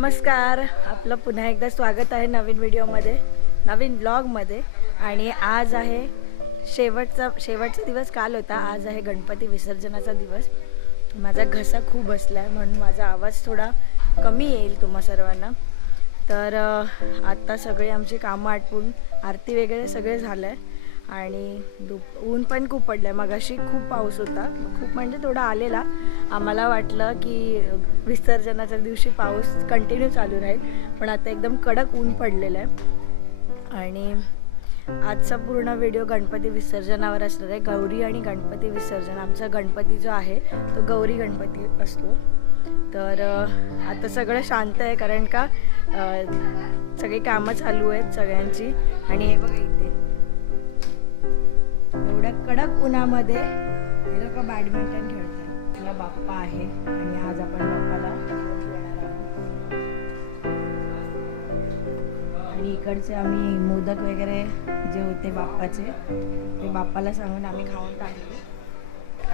नमस्कार, आपलं पुन्हा एकदा स्वागत आहे नवीन व्हिडिओमध्ये, नवीन ब्लॉगमध्ये. आणि आज आहे शेवटचा दिवस. काल होता, आज आहे गणपती विसर्जनाचा दिवस. माझा घसा खूप बसला आहे म्हणून माझा आवाज थोडा कमी येईल तुम्हा सर्वांना. तर आता सगळे आमची कामं आटपून आरती वगैरे सगळे झालं आहे आणि ऊन पण खूप पडलं आहे. मगाशी खूप पाऊस होता, खूप म्हणजे थोडा आलेला. आम्हाला वाटलं की विसर्जनाच्या दिवशी पाऊस कंटिन्यू चालू राहील, पण आता एकदम कडक ऊन पडलेलं आहे. आणि आजचा पूर्ण व्हिडिओ गणपती विसर्जनावर असणार आहे. गौरी आणि गणपती विसर्जन. आमचा गणपती जो आहे तो गौरी गणपती असतो. तर आता सगळं शांत आहे कारण का सगळी कामं चालू आहेत सगळ्यांची. आणि हे बघा इथे एवढ्या कडक उन्हामध्ये हे लोक बॅडमिंटन खेळतात. आपला बाप्पा आहे आणि आज आपण बाप्पाला येणार आहोत. आणि इकडचे आम्ही मोदक वगैरे जे होते बाप्पाचे ते बाप्पाला सांगून आम्ही खाऊन टाकले.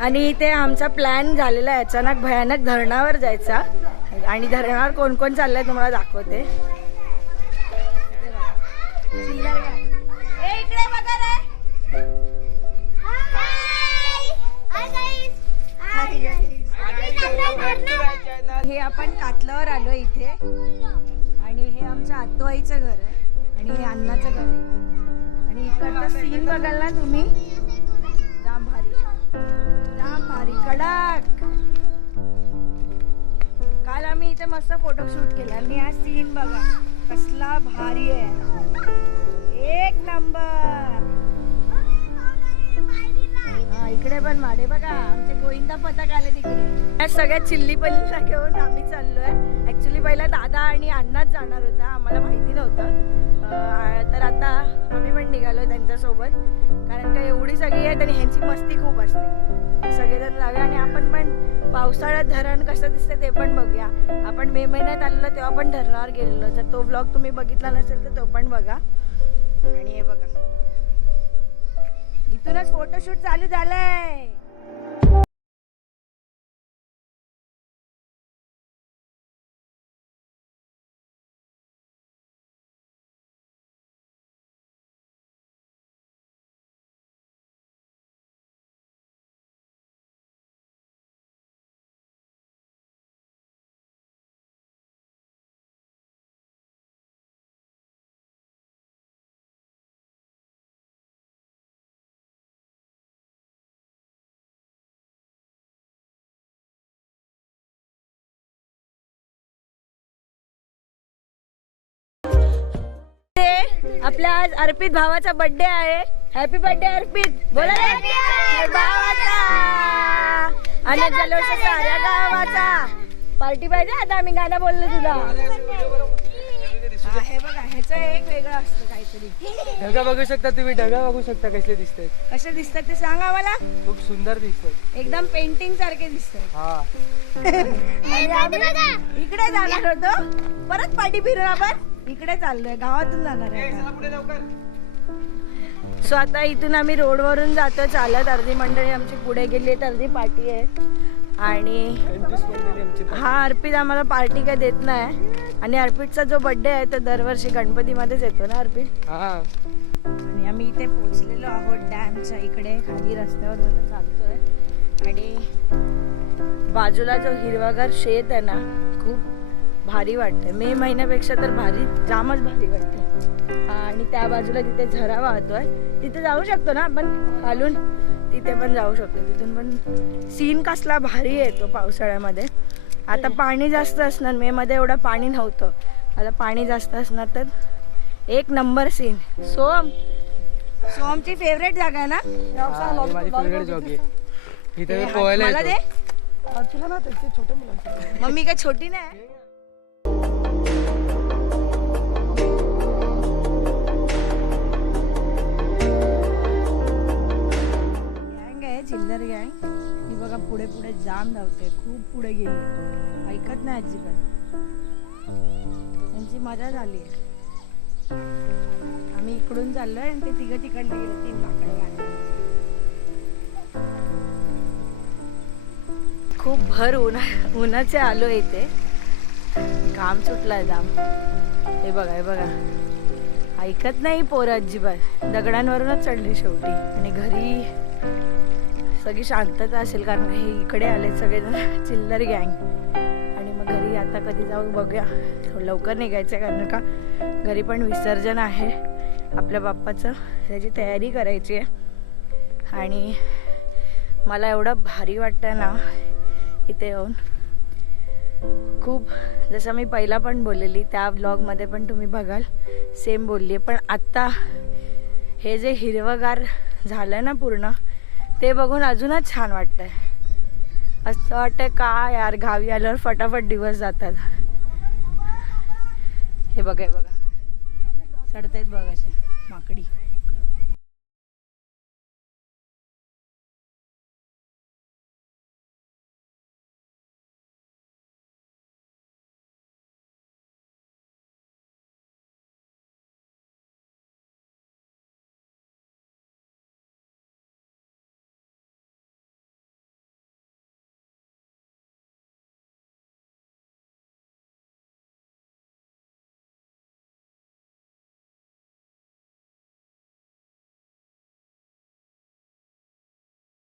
आणि इथे आमचा प्लॅन झालेला आहे अचानक भयानक धरणावर जायचा. आणि धरणावर कोण कोण चाललंय तुम्हाला दाखवते. हे आपण कातलावर आलो इथे. आणि हे आमचं आतोआईचं घर आहे आणि हे अण्णाचं घर आहे. आणि इकडचा सीन बघाल ना तुम्ही, जाम भारी कडक. काल आम्ही इथे मस्त फोटोशूट केला आणि हा सीन बघा कसला भारी आहे, एक नंबर. हा इकडे पण माडे बघा, आमचे गोविंदा पथक आले तिकडे. सगळ्या चिल्ली पल्लीला घेऊन आम्ही चाललोय. ऍक्च्युली पहिला दादा आणि अण्णाच जाणार होता, आम्हाला माहिती नव्हतं. तर आता आम्ही पण निघालोय त्यांच्यासोबत कारण का एवढी सगळी आहेत आणि ह्यांची मस्ती खूप असते. सगळेजण जाऊया. आणि आपण पण पावसाळ्यात धरण कसं दिसतं ते पण बघूया. आपण मे महिन्यात आलेलो तेव्हा पण धरणावर गेलेलो. जर तो व्लॉग तुम्ही बघितला नसेल तर तो पण बघा. आणि हे बघा इथूनच फोटोशूट चालू झालंय. आपल्या आज अर्पित भावाचा बर्थडे आहे. हॅपी बर्थडे अर्पित. बोला भावाचा आणि जल्लोष साऱ्या गावाचा. पार्टी पाहिजे आता. आम्ही गाणं बोललो तुला. हे बघा ह्याचं एक वेगळं असतं काहीतरी. ढगा बघू शकता तुम्ही, ढगा बघू शकता कसले दिसतात. कसे दिसतात ते सांगा मला. खूप सुंदर दिसतात, एकदम पेंटिंग सारखे दिसतात. हा. इकडे जाणार होतो, परत पार्टी फिरून आपण इकडे चाललोय, गावातून जाणार आहे. सो आता इथून आम्ही रोडवरून जातो चालत. अर्धी मंडळी आमची पुढे गेली आहेत, अर्धी पार्टी आहे. आणि हा अर्पित आम्हाला पार्टी काय देत नाही. आणि अर्पितचा जो बर्थडे आहे तो दरवर्षी गणपतीमध्येच येतो ना अर्पित. आणि आम्ही इथे पोहोचलेलो आहोत डॅमच्या इकडे. खाली रस्त्यावर होतं चालतोय आणि बाजूला जो हिरवागार शेत आहे ना खूप भारी वाटतंय. मे महिन्यापेक्षा तर जामच भारी वाटते. आणि त्या बाजूला तिथे झरा वाहतोय, तिथे जाऊ शकतो ना आपण खालून, तिथे पण जाऊ शकतो. तिथून पण सीन कसला भारी येतो पावसाळ्यामध्ये. आता पाणी जास्त असणार, मे मध्ये एवढं पाणी नव्हतं, आता पाणी जास्त असणार तर एक नंबर सीन. सोमची फेवरेट जागा आहे ना. माझी फेवरेट जागा आहे इथे पोहायला मला दे. मम्मी काय छोटी नाही. चिल्लर गँग ही बघा पुढे पुढे जाम धावते, खूप पुढे गेली, ऐकत नाही अजिबात. त्यांची मजा झाली. आम्ही इकडून चाललोय आणि ते तिघं तिकडे गेले, 3 माकडे गाडी. खूप भर उन्हाचे आलो इथे घाम सुटलाय जाम. हे बघा हे बघा, ऐकत नाही पोरं अजिबात. दगडांवरूनच चढली शेवटी. आणि घरी सगळी शांतता असेल कारण हे इकडे आले सगळेजण चिल्लर गँग. आणि मग घरी आता कधी जाऊ बघूया. थोडं लवकर निघायचं कारण का घरी पण विसर्जन आहे आपल्या बाप्पाचं, त्याची तयारी करायची आहे. आणि मला एवढं भारी वाटतं ना इथे येऊन. खूप जसं मी पहिला पण बोललेली त्या व्लॉगमध्ये पण तुम्ही बघाल सेम बोलली आहे. पण आत्ता हे जे हिरवंगार झालं ना पूर्ण, ते बघून अजूनच छान वाटतंय. असं वाटतंय का यार गावी आल्यावर फटाफट दिवस जातात. हे बघा हे बघा, चढतायत बघा माकडी.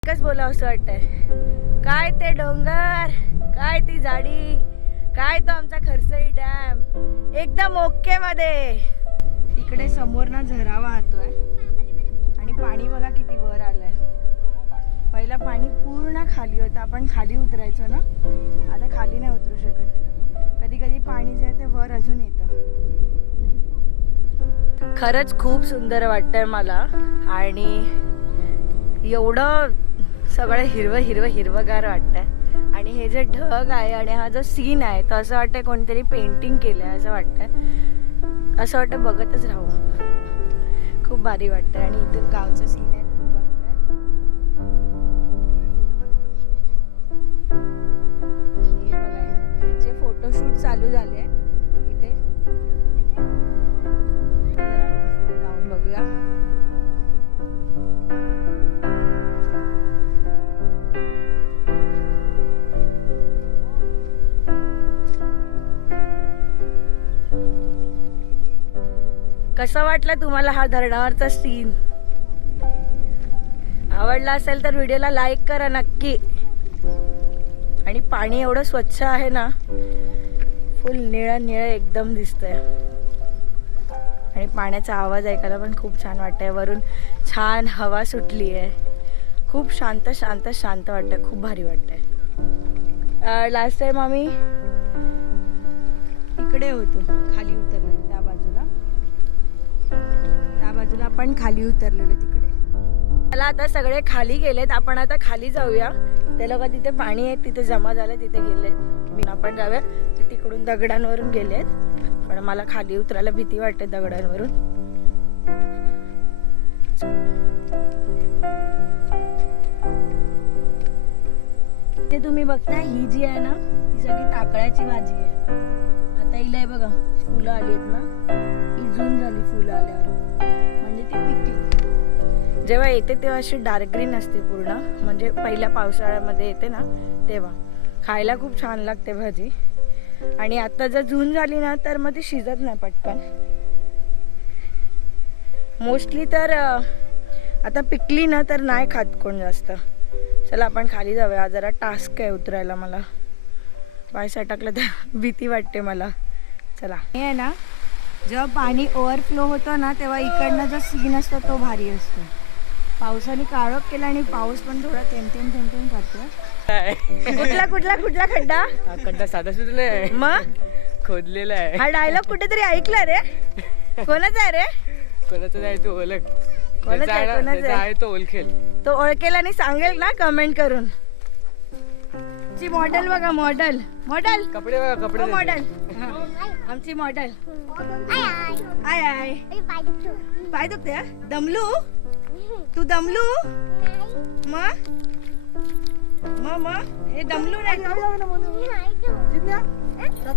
एकच बोलावं असं वाटतंय. काय ते डोंगर, काय ती झाडी, काय तो आमचा खरसई डॅम, एकदम ओके मध्ये. तिकडे समोर ना झरा वाहतोय आणि पाणी बघा किती वर आलंय. पहिला पाणी पूर्ण खाली होतं, आपण खाली उतरायचो ना, आता खाली नाही उतरू शकत. कधी कधी पाणी जे आहे ते वर अजून येतं. खरंच खूप सुंदर वाटतंय मला. आणि एवढं सगळं हिरवं हिरवं हिरवंगार वाटतंय. आणि हे जे ढग आहे आणि हा जो सीन आहे तो असं वाटतंय कोणतरी पेंटिंग केलंय असं वाटतंय. असं वाटतं बघतच राहू. खूप भारी वाटतंय. आणि इथून गावचं सीन आहे तुम्ही बघताय. आणि बघा ह्याचे फोटोशूट चालू झाले इथे. जरा आपण पुढे जाऊन बघूया. कसं वाटलं तुम्हाला हा धरणावरचा सीन? आवडला असेल तर व्हिडिओला लाईक करा नक्की. आणि पाणी एवढं स्वच्छ आहे ना, फुल निळं निळं एकदम दिसतंय. आणि पाण्याचा आवाज ऐकायला पण खूप छान वाटतंय. वरून छान हवा सुटली आहे. खूप शांत शांत शांत वाटतंय. खूप भारी वाटतंय. लास्ट टाइम आम्ही इकडे होतो, खाली उतरलेलो त्या बाजूला आपण खाली उतरलेलो तिकडे. मला आता सगळे खाली गेलेत. आपण आता खाली जाऊया. ते लोक तिथे पाणी आहे तिथे जमा झालं तिथे गेलेत. मी आपण जाऊया. ते तिकडून दगडांवरून गेलेत. पण मला खाली उतरायला भीती वाटते दगडांवरून. ते तुम्ही बघता ही जी आहे ना ती सगळी टाकळ्याची भाजी आहे. आता हिला आहे बघा फुलं आली आहेत ना, ही जून झाली फुलं आल्यावर, म्हणजे ती पिकली. जेव्हा येते तेव्हा अशी डार्क ग्रीन असते पूर्ण, म्हणजे पहिल्या पावसाळ्यामध्ये येते ना तेव्हा. खायला खूप छान लागते भाजी. आणि आता जर जून झाली ना तर मग ती शिजत नाही पटकन. मोस्टली तर आता पिकली ना तर नाही खात कोण जास्त. चला आपण खाली जाऊया. जरा टास्क आहे उतरायला मला. पाय सटकलं तर भीती वाटते मला. चला. हे आहे ना जेव्हा पाणी ओव्हरफ्लो होतं ना तेव्हा इकडनं जो सीन असतो तो भारी असतो. पावसाने काळोख केला आणि पाऊस पण थोडा थेंब थेंब थेंब थेंब करतोय. कुठला कुठला कुठला खड्डा? खड्डा साधा सुधला आहे, मग खोदलेला आहे. हा डायलॉग कुठेतरी ऐकला रे. कोणाचा आहे रे? कोणाचा आहे तो ओळख? कोणाचा आहे तो ओळखेल. तो ओळखेल आणि सांगेल ना कमेंट करून. ची मॉडेल बघा, मॉडेल मॉडेल कपडे बघा, कपडे मॉडेल. आमची मॉडेल. आय आय पाय दुखते. दमलू तू? दमलू मग मग मग हे दमलू नाही.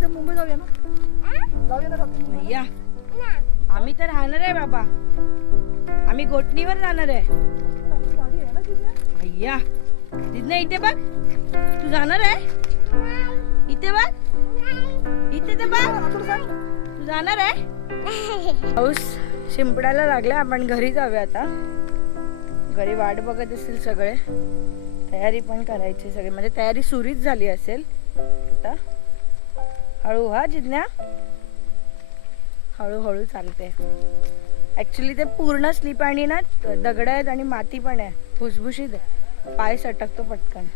मुंबई जाऊया ना. या आम्ही तर राहणार आहे बाबा. आम्ही गोटणीवर जाणार आहे. अय्या दिदने इथे बघ. तू जाणार आहे इथे बघ. इथे तर बघ तू जाणार आहे. पाऊस शिंपडायला लागला. आपण घरी जाऊया आता. घरी वाट बघत असतील सगळे. तयारी पण करायची सगळी, म्हणजे तयारी सुरूच झाली असेल आता. हळू हा जिज्ञा, हळूहळू चालते. ऍक्च्युली ते पूर्ण स्लिप आणि ना दगड आहेत आणि माती पण आहे, भुसभुशीत आहे, पाय सटकतो पटकन.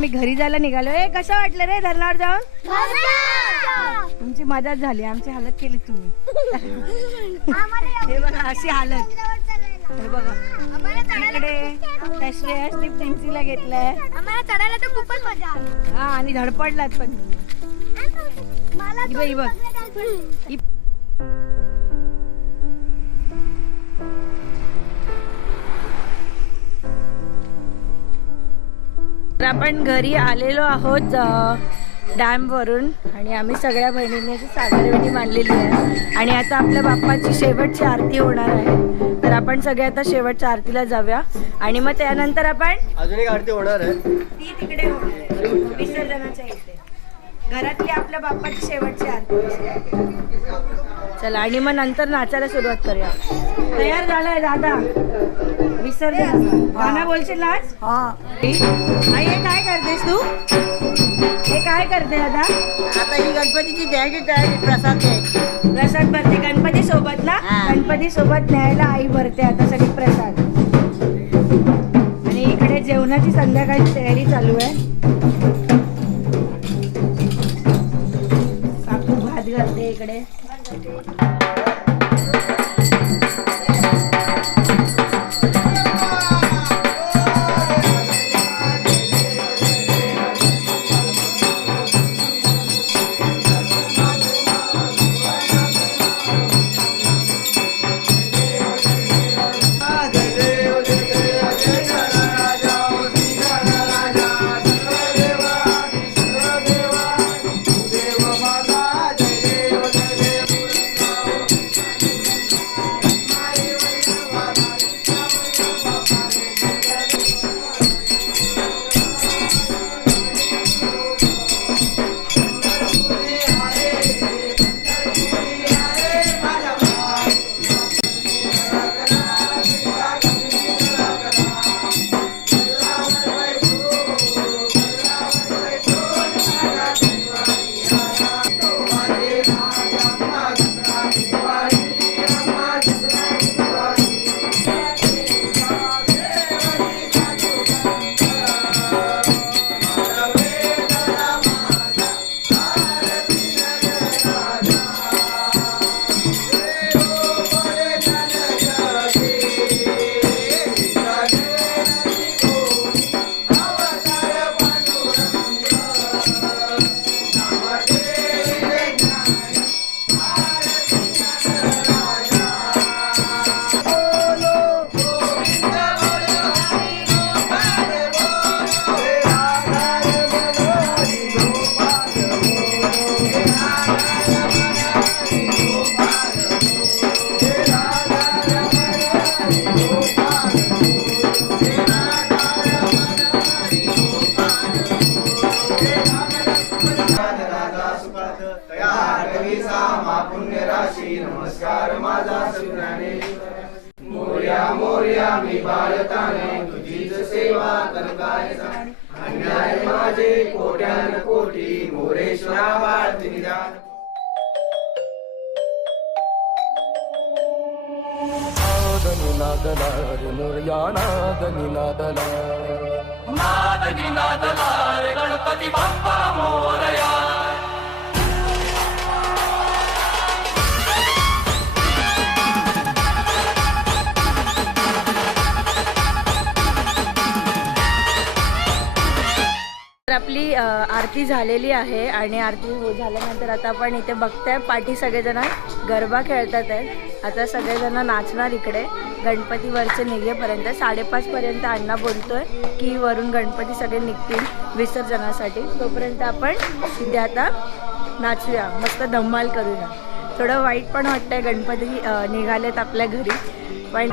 मी घरी जायला निघालोय. कसं वाटलं रे धरणावर जाऊन? तुमची मजाच झाली, आमची हालत केली तुम्ही. हे बघा अशी हालत. हे बघा इकडे त्या श्रेयसने पेन्सिला घेतलाय. आम्हाला चढायला तर खूपच मजा आली. हा आणि धडपडलात पण तुम्ही. ही बघ ही तर आपण घरी आलेलो आहोत डॅम वरून आणि आम्ही सगळ्या बहिणींनी अशी सागरवेणी मांडलेली आहे आणि आता आपल्या बाप्पाची शेवटची आरती होणार आहे. तर आपण सगळे आता शेवटच्या आरतीला जाऊया आणि मग त्यानंतर आपण अजून एक आरती होणार आहे. ती तिकडे होणार आहे विसर्जनाच्या इथे. घरातली आपल्या बाप्पाची शेवटची आरती. चला आणि मग नंतर नाचायला सुरुवात करूया. तयार झालाय दादा विसर्जन. गाणं बोलशील ना आज? आई हे काय करतेस तू? हे काय करते आता? आता ही गणपतीची द्यायची तयारी, प्रसाद द्यायची. प्रसाद भरते गणपती सोबत ना. गणपती सोबत न्यायला आई भरते आता सगळी प्रसाद. आणि इकडे जेवणाची संध्याकाळची तयारी चालू आहे. काकू भात घालते इकडे. नमस्कार माझा सुराने. मोर्या मोर्या मी भारताने तुझीच सेवा करतायचा. अन्याय माझे कोट्यान कोटी मोरेश्वरा वाढती निदान. नादला रे मोर्या नादला रे गणपती बाप्पा मोरया. आपली आरती झालेली आहे आणि आरती झाल्यानंतर आता आपण इथे बघताय पाठी सगळेजण गरबा खेळतात आहेत. आता सगळेजण नाचणार इकडे गणपती वरचे निघेपर्यंत. 5:30 पर्यंत अण्णा बोलतोय की वरून गणपती सगळे निघतील विसर्जनासाठी. तोपर्यंत आपण तिथे आता नाचूया, मस्त धम्माल करूया. थोडं वाईट पण वाटतंय गणपती निघालेत आपल्या घरी पण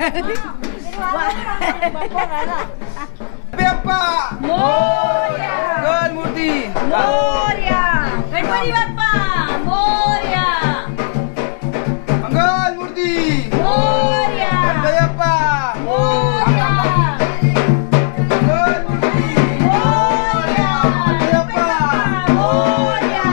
गण मूर्ती मोरया गणपती बाप्पा मोरया मंगल मूर्ती मोरया गणपती मोरया मंगल मूर्ती मोरया मोरया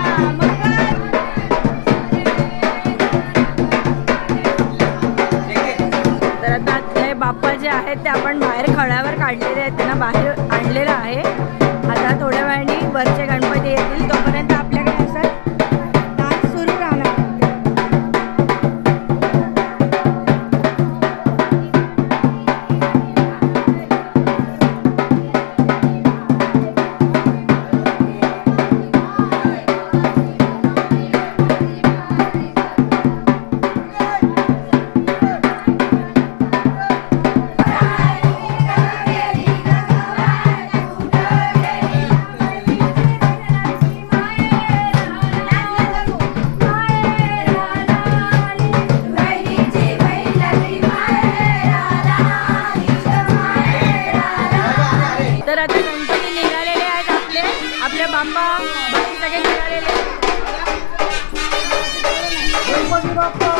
तर आता आपले बाप्पा जे आहेत ते आपण बाहेर खळ्यावर काढलेले आहेत, त्यांना बाहेर आणलेलं आहे. आता थोड्या वेळाने वरचे गणपती येतील, तोपर्यंत आपल्याकडे असं डान्स सुरू राहणार. तर आता गणपती निघालेले आहेत आपले, आपले बाप्पा बाकी सगळे निघालेले आहेत. गणपती बाप्पा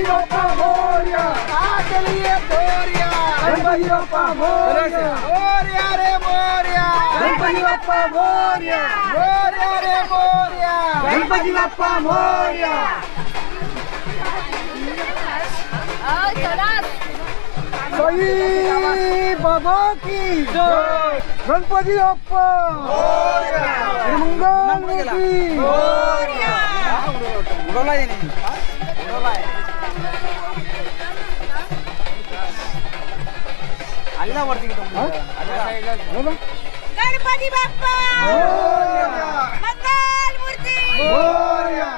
गणपती बाप्पा मोरया. चलिए मोरया. गणपती बाप्पा मोरया. मोरया रे मोरया. गणपती बाप्पा मोरया. मोरया रे मोरया. गणपती बाप्पा मोरया. साई बाबा की जय. गणपती बाप्पा मोरया. मंगलमूर्ती. मोरया. गणपती बाप्पा मंगल मूर्ती. मोरया.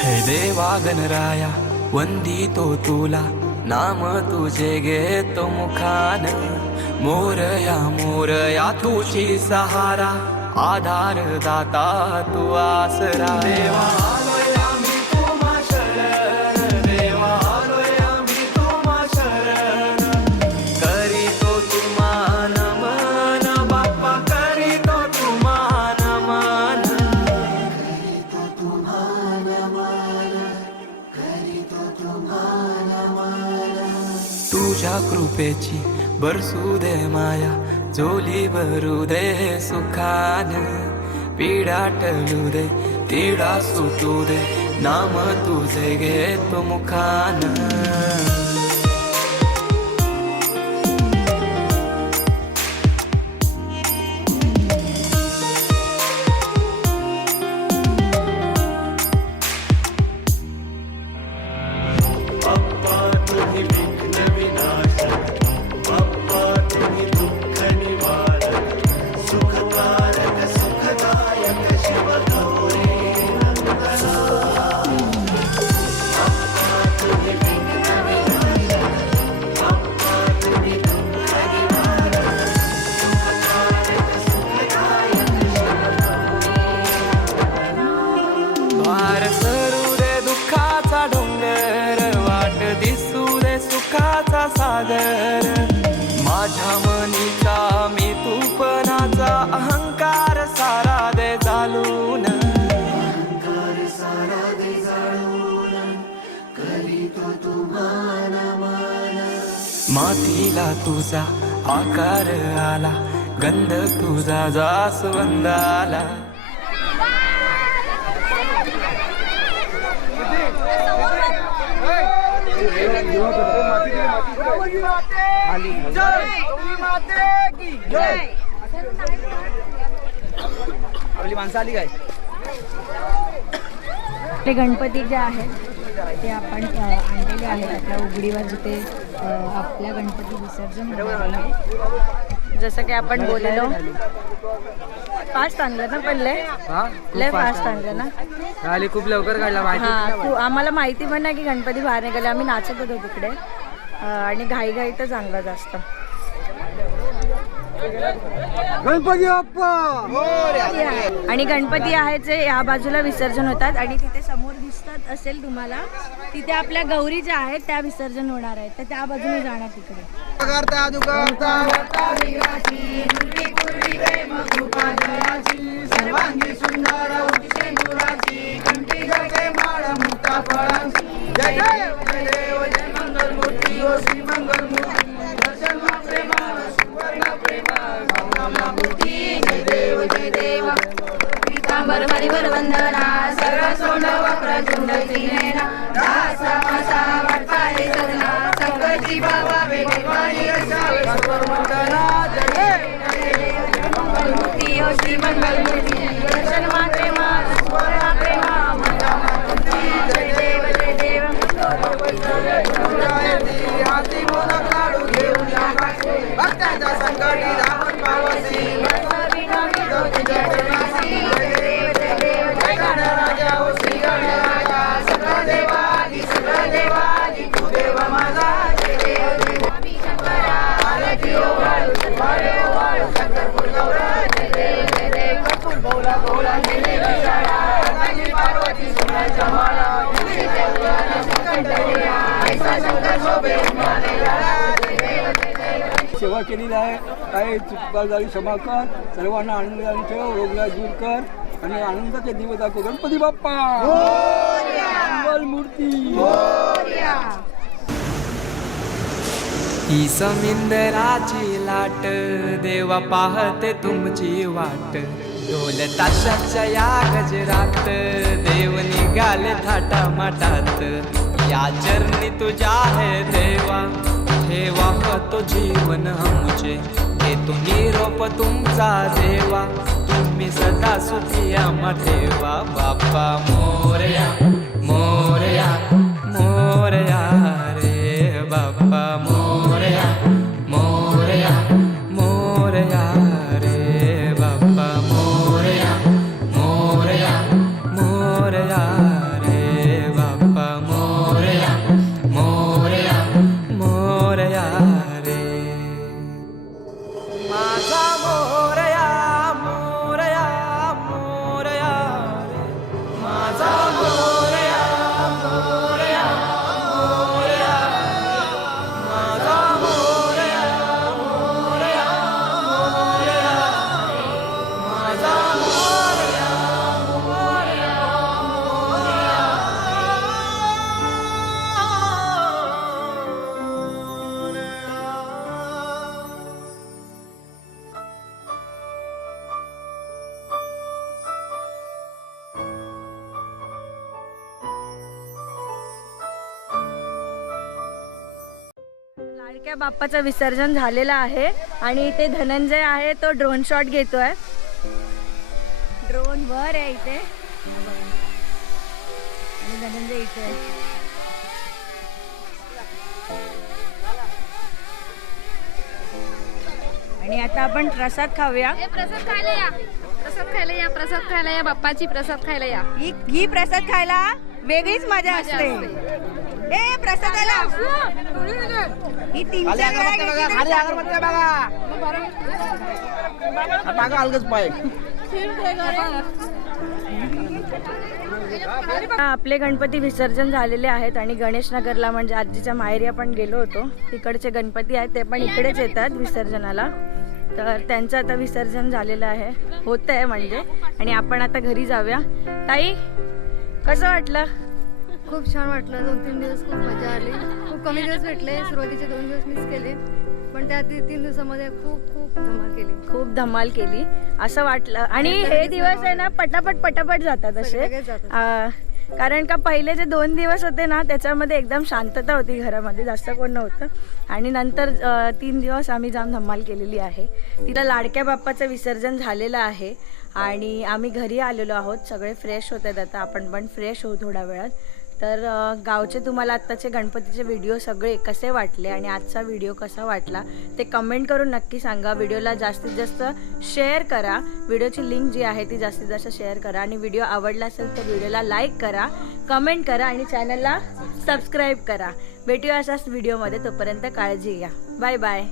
हे देवा गणराया वंदितो तुला नाम तुझे घेतो मुखान मोरया तुझी सहारा आधार दाता तू आसरा देवा आलोय आम्ही तुम्हा शरण देवा आलोय आम्ही तुम्हा शरण करीतो तुम्हा नमन बाप्पा करीतो तुम्हा नमन तुझ्या कृपेची बरसू दे माया झोली भरू दे सुखान पीडा टळू दे तिडा सुटू दे नाम तुझे घेतो मुखान भार सरू दे दुःखाचा डोंगर वाट दिसू दे सुखाचा सागर माझ्या मनीचा मी तूपणाचा अहंकार सारा दे चालून मातीला तुझा आकार आला गंध तुझा जास्वंद आला आपली माणसं आली काय? ते गणपती जे आहेत ते आपण आणलेले आहेत आपल्या उघडीवर जिथे आपल्या गणपती विसर्जन होणार आहे. जसं की आपण बोललेलो फास्ट आणलं ना पहिले लय फास्ट आणलं ना आली खूप लवकर काढला माहिती. आम्हाला माहिती पण नाही की गणपती बाहेर निघाले आम्ही नाचत होतो तिकडे आणि घाईघाईतच आणलं जास्त. गणपती बाप्पा आणि गणपती आहेत जे या बाजूला विसर्जन होतात आणि तिथे समोर दिसतात असेल तुम्हाला तिथे आपल्या गौरी ज्या आहेत त्या विसर्जन होणार आहेत तर त्या बाजूने जाणार तिकडे. करता दुखता सर्वांगी सुंदर शेंदुराची कंठी जय माळ मुक्ता फळांची जय देव जय देव जय मंगल मूर्ती ओ श्री मंगल मूर्ती दर्शन प्रेमा सुवर्ण प्रेमा गंगा मूर्ती जय देव जय देव पीतांबर हरिवर वंदना सर्व सोंड वक्र झुंड त्रिनेना दास मासा वाटपाले सजना संकटी बाबा वेगवाणी रसावे सर्व वंदना जय देव जय देव जय मंगल मूर्ती ओ श्री मंगल मूर्ती दर्शन प्रेमा सुवर्ण प्रेमा मंगला मूर्ती जय देव जय देव हाती मोदक लाडू घेऊन या भक्तांच्या संकटी रावण पावसी सगळं देवादी तू देव माझा जय देव जय सेवा केलेली आहे. काही चुकबार झाली क्षमा कर, सर्वांना आनंदाने ठेव, रोगराई दूर कर आणि आनंदाचे दिवस दाखव. गणपती बाप्पा मंगल मूर्ती. ही समिंदराची लाट देवा पाहते तुमची वाट. ढोल ताशाच्या या गजरात देव निघाले थाटा माटात. या चरणी तुझ्या है देवा ठेवा होतो जीवन आमचे. घेतो निरोप तुमचा देवा तुम्ही सदा सुखी आम्हा ठेवा. बाप्पा मोरया मोरया मोरया रे बाप्पा मोरया मोरया मोरया रे बाप्पा मोरया मोरया मोरया रे बाप्पा मोरया मोरया मोरया रे. माझा मोरया मोरया मोरया रे. माझा मोरया मोरया मोरया. माझा मोरया मोरया मोरया. माझा मोरया मोरया लाडक्या बाप्पाचं विसर्जन झालेलं आहे आणि इथे धनंजय आहे, तो ड्रोन शॉट घेतोय. ड्रोन वर आहे इथे आणि धनंजय इथे आहे. आणि आता आपण प्रसाद खाऊया. प्रसाद खायला या, प्रसाद खायला या, प्रसाद खायला या, बाप्पाची प्रसाद खायला या. ही प्रसाद खायला वेगळीच मजा असते. ए प्रसादाला ही 3-4 वेळा घेतली तर आपले गणपती विसर्जन झालेले आहेत आणि गणेशनगरला म्हणजे आजीच्या माहेरी आपण गेलो होतो. तिकडचे गणपती आहेत ते पण इकडेच येतात विसर्जनाला. तर त्यांचं आता विसर्जन झालेलं आहे, होत आहे म्हणजे. आणि आपण आता घरी जाऊया. ताई कसं वाटलं? खूप छान वाटलं. 2-3 दिवस खूप मजा आली. खूप कमी दिवस भेटले, सुरुवातीचे 2 दिवस मिस केले, पण त्या 3 दिवसामध्ये खूप खूप धमाल केली. खूप धमाल केली असं वाटलं. आणि हे दिवस आहे ना पटापट पटापट जातात असे. सगळेच जातात. कारण का पहिले जे 2 दिवस होते ना त्याच्यामध्ये एकदम शांतता होती घरामध्ये, जास्त कोण नव्हतं. आणि नंतर 3 दिवस आम्ही जाम धमाल केलेली आहे. तिला लाडक्या बाप्पाचं विसर्जन झालेलं आहे आणि आम्ही घरी आलेलो आहोत. सगळे फ्रेश होत आहेत आता, आपण पण फ्रेश होऊ थोड्या वेळात. तर गावचे तुम्हाला आत्ताचे गणपतीचे व्हिडिओ सगळे कसे वाटले आणि आजचा व्हिडिओ कसा वाटला ते कमेंट करून नक्की सांगा. व्हिडिओला जास्तीत जास्त शेअर करा. व्हिडिओची लिंक जी आहे ती जास्तीत जास्त शेअर करा. आणि व्हिडिओ आवडला असेल तर व्हिडिओला लाईक करा, कमेंट करा आणि चॅनलला सबस्क्राईब करा. भेटूया अशाच व्हिडिओमध्ये. तोपर्यंत काळजी घ्या. Bye bye.